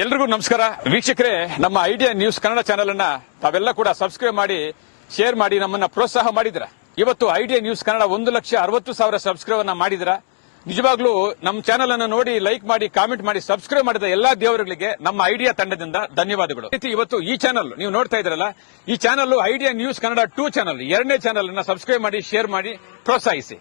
ಎಲ್ರಿಗೂ ನಮಸ್ಕಾರ ವೀಕ್ಷಕರೇ, ನಮ್ಮ ಐಡಿಯಾ ನ್ಯೂಸ್ ಕನ್ನಡ ಚಾನೆಲ್ ಅನ್ನ ತಾವೆಲ್ಲ ಕೂಡ ಸಬ್ಸ್ಕ್ರೈಬ್ ಮಾಡಿ ಶೇರ್ ಮಾಡಿ ನಮ್ಮನ್ನ ಪ್ರೋತ್ಸಾಹ ಮಾಡಿದ್ರ. ಇವತ್ತು ಐಡಿಯಾ ನ್ಯೂಸ್ ಕನ್ನಡ 1,60,000 ಸಬ್ಸ್ಕ್ರೈಬ್ ಅನ್ನ ಮಾಡಿದ್ರ. ನಿಜವಾಗ್ಲೂ ನಮ್ಮ ಚಾನೆಲ್ ಅನ್ನು ನೋಡಿ ಲೈಕ್ ಮಾಡಿ ಕಾಮೆಂಟ್ ಮಾಡಿ ಸಬ್ಸ್ಕ್ರೈಬ್ ಮಾಡಿದ ಎಲ್ಲಾ ದೇವರುಗಳಿಗೆ ನಮ್ಮ ಐಡಿಯಾ ತಂಡದಿಂದ ಧನ್ಯವಾದಗಳು. ಇವತ್ತು ಈ ಚಾನೆಲ್ ನೀವು ನೋಡ್ತಾ ಇದ್ರಲ್ಲ, ಈ channel idea news Kannada 2 channel, 2ನೇ ಚಾನೆಲ್ ಅನ್ನ ಸಬ್ಸ್ಕ್ರೈಬ್ ಮಾಡಿ ಶೇರ್ ಮಾಡಿ ಪ್ರೋತ್ಸಾಹಿಸಿ.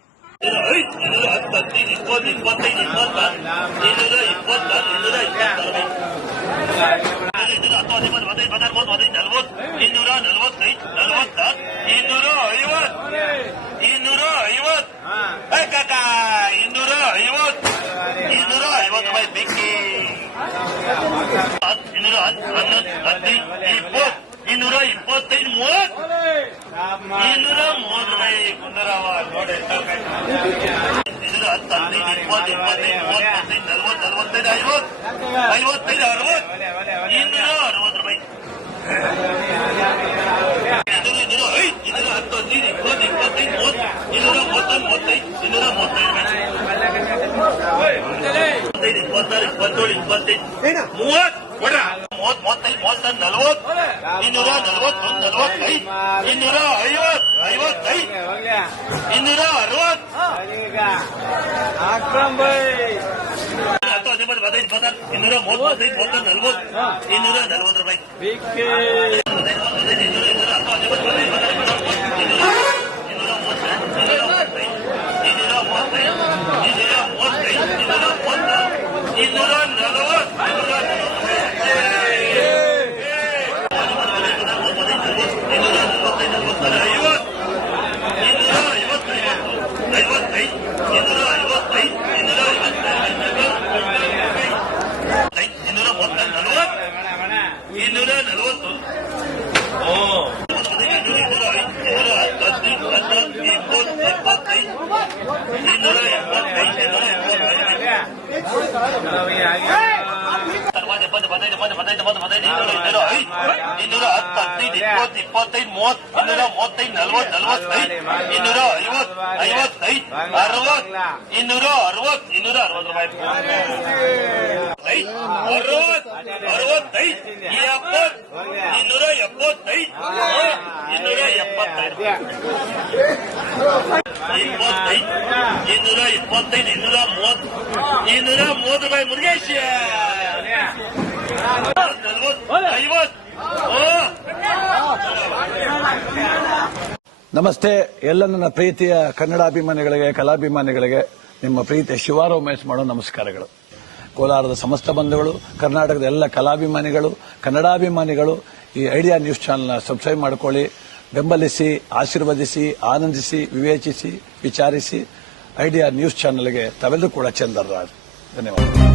ಮುರುಗೇಶ್ ನಮಸ್ತೆ. ಎಲ್ಲ ನನ್ನ ಪ್ರೀತಿಯ ಕನ್ನಡಾಭಿಮಾನಿಗಳಿಗೆ, ಕಲಾಭಿಮಾನಿಗಳಿಗೆ ನಿಮ್ಮ ಪ್ರೀತಿಯ ಶಿವಾರ ಉಮೇಶ್ ಮಾಡೋ ನಮಸ್ಕಾರಗಳು. ಕೋಲಾರದ ಸಮಸ್ತ ಬಂಧುಗಳು, ಕರ್ನಾಟಕದ ಎಲ್ಲ ಕಲಾಭಿಮಾನಿಗಳು, ಕನ್ನಡಾಭಿಮಾನಿಗಳು ಈ ಐಡಿಯಾ ನ್ಯೂಸ್ ಚಾನೆಲ್ನ ಸಬ್ಸ್ಕ್ರೈಬ್ ಮಾಡಿಕೊಳ್ಳಿ, ಬೆಂಬಲಿಸಿ, ಆಶೀರ್ವದಿಸಿ, ಆನಂದಿಸಿ, ವಿವೇಚಿಸಿ, ವಿಚಾರಿಸಿ. ಐಡಿಯಾ ನ್ಯೂಸ್ ಚಾನೆಲ್ಗೆ ತಾವೆಲ್ಲರೂ ಕೂಡ ಚಂದರ್ರಾಜ್. ಧನ್ಯವಾದ.